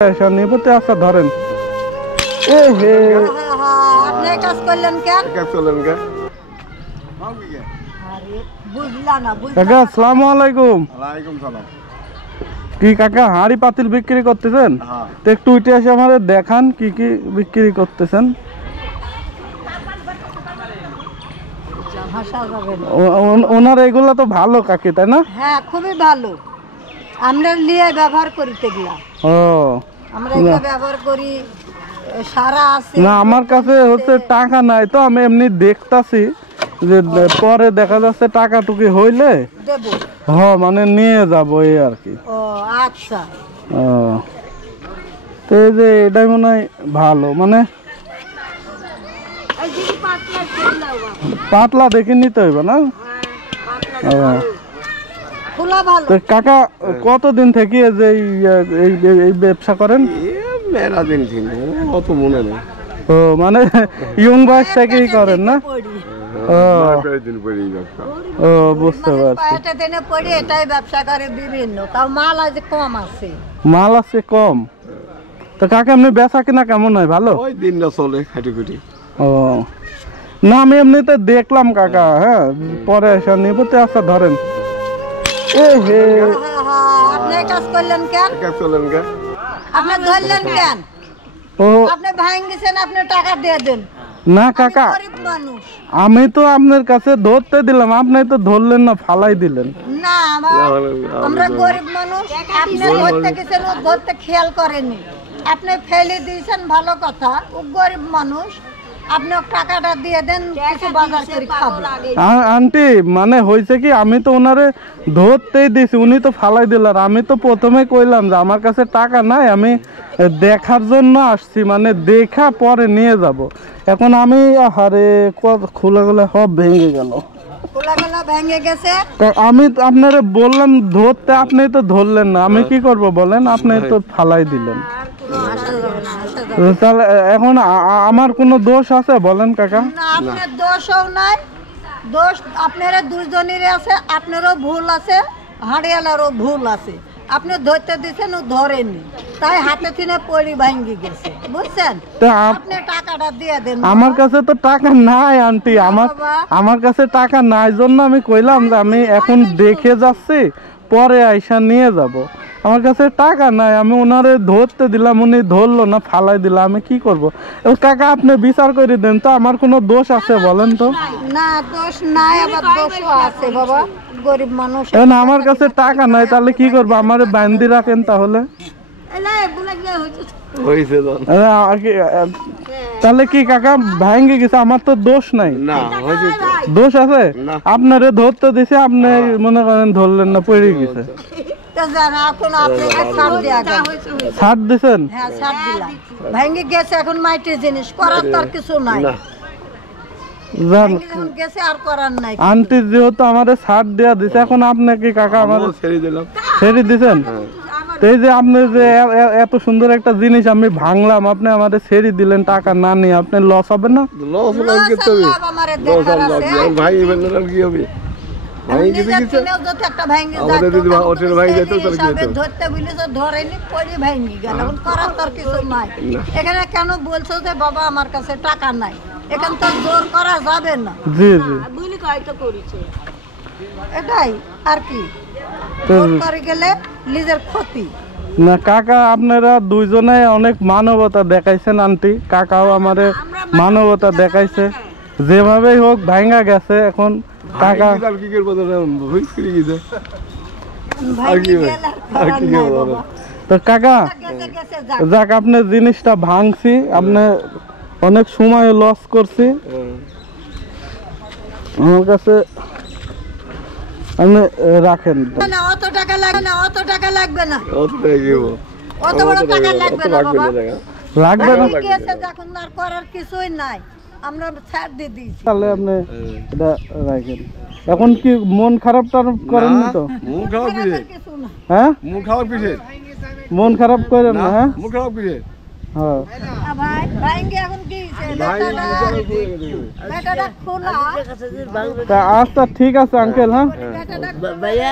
নিপতে আচ্ছা ধরেন এ হে আপনি কাজ করলেন কেন? কাকা আসসালামু আলাইকুম। কি কাকা হাঁড়ি পাতিল বিক্রি করতেছেন? তো একটু উঠে এসে আমাদের দেখান কি কি বিক্রি করতেছেন। ওনার এগুলা তো ভালো কাকি, তাই না? হ্যাঁ, খুবই ভালো। আমরা নিয়ে ব্যবহার করি এগুলা। ও আমরা এগুলা ব্যবহার করি, সারা আছে। না আমার কাছে হচ্ছে টাকা নাই, তো আমি এমনি দেখতাছি যে পরে দেখা যাচ্ছে টাকা টুকি হইলে দেবো। মানে নিয়ে যাব এই আর কি। ও আচ্ছা। ও তো এই যে এটাই মনে হয় ভালো, মানে পাতলা দেখে নিতে হইবে না? তো কাকা কতদিন থেকে যে এই ব্যবসা করেন? মেলা দিন অত মনে নেই। ও মানে ইয়ং বয়স থেকেই করেন না? ও বুঝতে পারছি। এটাই ব্যবসা করে বিভিন্ন, তাও মাল আজ কম আছে। মাল আছে কম। তো কাকা এমনি বেচা কিনা কেমন হয়? ভালো? ওই দিনটা চলে খাটি। ও না আমি এমনিতে দেখলাম কাকা, হ্যাঁ পরে এসে নিপতে আচ্ছা ধরেন এ হে আপনি কাজ করলেন কেন? আপনি ধরলেন কেন? ও আপনি ভাঙিয়েছেন, আপনি টাকা দিয়ে দেন। না কাকা আমি তো আপনার কাছে ধরতে দিলাম, আপনি তো ধরলেন না, ফালাই দিলেন। না আমরা গরিব মানুষ, আপনি ধরতে গেছেন, ও ধরতে খেয়াল করেননি, আপনি ফেলে দিয়েছেন, ভালো কথা। ও গরিব মানুষ, আপনি টাকাটা দিয়ে দেন, কিছু বাজার করে খাবো। আন্টি মানে হয়েছে কি, আমি তো ওনারে ধরতেই দিছি, উনি তো ফালাই দিলেন। আমি তো প্রথমে কইলাম যে আমার কাছে টাকা নাই, আমি দেখার জন্য আসছি, মানে দেখা পরে নিয়ে যাব। এখন আমি আরে খোলাগুলা সব ভেঙে গেল। ভেঙে গেছে। আমি আপনারে বললাম ধরতে, আপনি তো ধরলেন না, আমি কি করব বলেন? আপনি তো ফালাই দিলেন। তাহলে এখন আমার কোনো দোষ আছে বলেন কাকা? না আপনার দোষও নাই, দোষ আপনারা দুজনেরই আছে। আপনারও ভুল আছে, হাড়িয়ালারও ভুল আছে। আপনি ধরতে দিচ্ছেন, ও ধরেনি, তাই হাতে থেকে পড়ি ভাঙ্গি গেছে, বুঝছেন? আপনি টাকাটা দিয়ে দেন। আমার কাছে তো টাকা নাই আন্টি, আমার কাছে টাকা নাই জন্য আমি কইলাম যে আমি এখন দেখে যাচ্ছি, পরে আইসা নিয়ে যাব। আমার কাছে টাকা নাই, আমি ওনারে ধরতে দিলাম, উনি ধরলো না, ফালাই দিলাম, আমি কি করব? কাকা আপনি বিচার করে দেন তো, আমার কোনো দোষ আছে বলেন তো? না দোষ নাই, আবার দোষও আছে বাবা, গরিব মানুষ। আমার কাছে টাকা নাই, তাহলে কি করবো? আমারে বান্দি রাখেন তাহলে। তাহলে কি কাকা ভাঙ্গে গেছে, আমার তো দোষ নাই। দোষ আছে? আপনারে ধরতে দিছে, আপনি মনে করেন ধরলেন না, পড়ে গেছে। ছাড় দিছেন? হ্যাঁ ছাড় দিলাম, ভেঙে গেছে, এখন মাটির জিনিস করার তো আর কিছু নাই। আন্টি যেহেতু আমারে ছাড় দেওয়া দিছে, এখন আপনি কি কাকা আমার ছেড়ে দিছেন? এই যে আপনি যে এত সুন্দর একটা জিনিস আমি ভাঙলাম, আপনি আমাদের ছেড়ে দিলেন টাকা না নিয়ে, আপনি লস হবে না? এখানে কেন বলছো যে বাবা আমার কাছে টাকা নাই? এখান তো জোর করা যাবে না। জি জি এটাই আর কি, জোর করে গেলে নিজের ক্ষতি। না কাকা আপনারা দুইজনে অনেক মানবতা দেখাইছেন আন্টি, কাকাও আমারে মানবতা দেখাইছে, যেভাবেই হোক ভাঙ্গা গেছে। এখন কাকা তো কাকা যাক, আপনি জিনিসটা ভাঙছি, আপনি অনেক সময় লস করছি। আমার কাছে আপনি রাখেন। অত টাকা লাগবে না, অত টাকা লাগবে না, অত বড় টাকা লাগবে না বাবা, লাগবে না। এখন আর করার কিছুই নাই, আমরা ছাড় দিয়ে দিয়েছি। তাহলে আপনি এটা রাখেন। এখন কি মন খারাপ টারাপ করেন না তো? মন খারাপ কিসের? হ্যাঁ মন খারাপ কিসের? মন খারাপ করেন না? হ্যাঁ মন খারাপ কিসের? হ্যাঁ ভাই ভাইঙ্গে এখন কি বেটাটা খোলা। আচ্ছা ঠিক আছে আঙ্কেল। হ্যাঁ বেটাটা ভাইয়া